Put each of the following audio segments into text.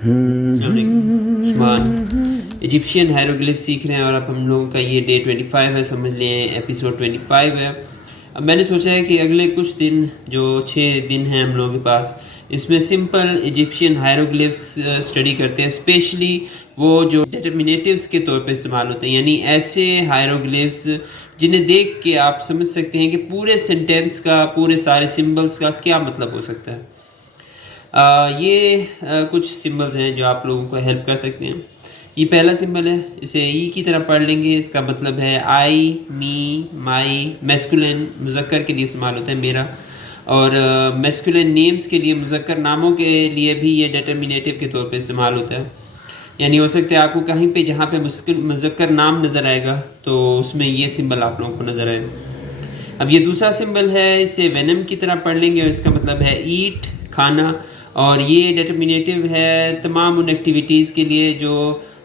Usman Egyptian हायरोग्लिफ सीख रहे हैं और अब हम लोगों का ये डे 25 है, समझ लें एपिसोड 25 है। अब मैंने सोचा है कि अगले कुछ दिन जो 6 दिन हैं हम लोगों के पास, इसमें सिंपल इजिप्शियन हायरोग्लिफ्स स्टडी करते हैं, स्पेशली वो जो डिटर्मिनेटिव्स के तौर पे इस्तेमाल होते हैं, यानी ऐसे हायरोग्लिफ्स जिन्हें देख के आप समझ सकते हैं कि पूरे सेंटेंस का, पूरे सारे सिंबल्स का क्या मतलब हो सकता है। ये कुछ सिंबल्स हैं जो आप लोगों को हेल्प कर सकते हैं। ये पहला सिंबल है, इसे ई की तरह पढ़ लेंगे। इसका मतलब है आई, मी, माई। मैस्कुलिन मुज़क्कर के लिए इस्तेमाल होता है, मेरा। और मैस्कुलिन नेम्स के लिए, मुज़क्कर नामों के लिए भी ये डिटर्मिनेटिव के तौर पे इस्तेमाल होता है। यानी हो सकता है आपको कहीं पे जहाँ पे मुज़क्कर नाम नज़र आएगा तो उसमें ये सिंबल आप लोगों को नज़र आए। अब ये दूसरा सिंबल है, इसे वेनम की तरह पढ़ लेंगे और इसका मतलब है ईट, खाना। और ये डिटर्मिनेटिव है तमाम उन एक्टिविटीज़ के लिए जो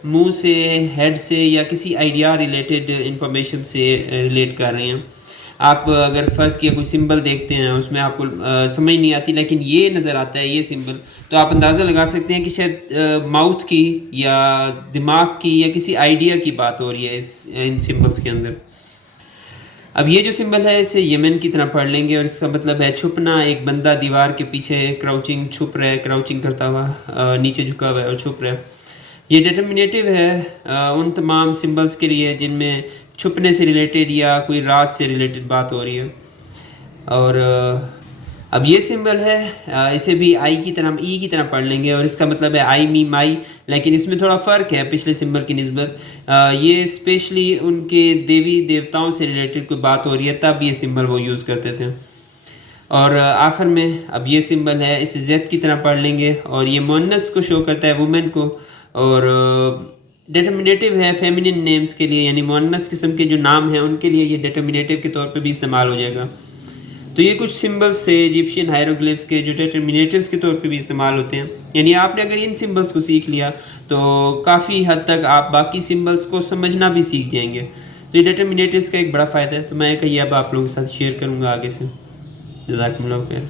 मुंह से, हेड से या किसी आइडिया रिलेटेड इंफॉर्मेशन से रिलेट कर रहे हैं। आप अगर फ़र्ज़ किया कोई सिंबल देखते हैं, उसमें आपको समझ नहीं आती लेकिन ये नज़र आता है ये सिंबल, तो आप अंदाज़ा लगा सकते हैं कि शायद माउथ की या दिमाग की या किसी आइडिया की बात हो रही है इन सिंबल्स के अंदर। अब ये जो सिंबल है इसे यमन की तरह पढ़ लेंगे और इसका मतलब है छुपना। एक बंदा दीवार के पीछे क्राउचिंग छुप रहा है, क्राउचिंग करता हुआ नीचे झुका हुआ है और छुप रहा है। ये डिटर्मिनेटिव है उन तमाम सिंबल्स के लिए जिनमें छुपने से रिलेटेड या कोई राज से रिलेटेड बात हो रही है। और अब ये सिंबल है, इसे भी आई की तरह, ई की तरह पढ़ लेंगे और इसका मतलब है आई, मी, माई। लेकिन इसमें थोड़ा फ़र्क है पिछले सिंबल की निस्बत। ये स्पेशली उनके देवी देवताओं से रिलेटेड कोई बात हो रही है तब ये सिंबल वो यूज़ करते थे। और आखिर में अब ये सिंबल है, इसे जेड की तरह पढ़ लेंगे और ये मुअन्नस को शो करता है, वुमेन को। और डिटर्मिनेटिव है फेमिनिन नेम्स के लिए, यानी मुअन्नस किस्म के जो नाम हैं उनके लिए ये डिटर्मिनेटिव के तौर पे भी इस्तेमाल हो जाएगा। तो ये कुछ सिंबल्स थे इजिप्शियन हायरोग्लिफ्स के जो डिटर्मिनेटिव्स के तौर पे भी इस्तेमाल होते हैं। यानी आपने अगर इन सिंबल्स को सीख लिया तो काफ़ी हद तक आप बाकी सिंबल्स को समझना भी सीख जाएंगे। तो ये डिटर्मिनेटिव्स का एक बड़ा फ़ायदा है, तो मैं कहीं अब आप लोगों के साथ शेयर करूँगा आगे से। जज़ाकुमुल्लाह खैर।